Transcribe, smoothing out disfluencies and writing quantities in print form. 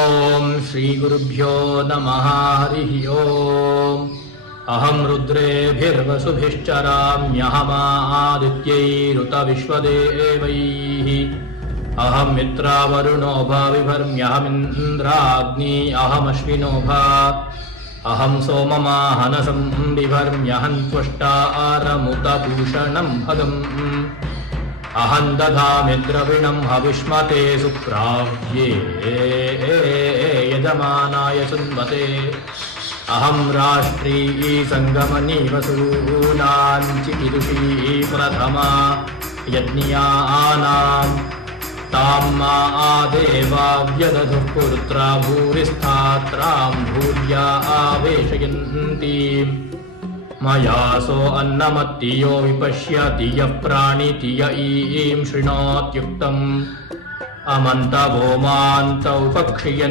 ओम श्री गुरुभ्यो नमः हरिः ओम। अहं रुद्रेभिर्वसुभिश्चराम्यहमादित्यैरुत विश्वदेवैः। अहं मित्रावरुणो भाविभर्म्यहमिन्द्राग्नी अहमश्विनो भा। अहं सोममाहनसं बिभर्म्यहं त्वष्टारमुत भूषणं भगम्। अहं दधामि द्रविणं हविष्मते सुप्राव्ये यजमानाय सुन्वते। अहं राष्ट्री संगमनी वसूनां चिकीर्षी प्रथमा यज्ञानां तां मा आदेवा व्यदधुः पुत्रा भूरिस्थात्रां भूर्या आवेशयन्ति। मया सो अन्नमत्तियो विपश्यति यः प्राणिति य ईं शृणोत्युक्तम् अमन्तवो मान्तौ पक्षियन्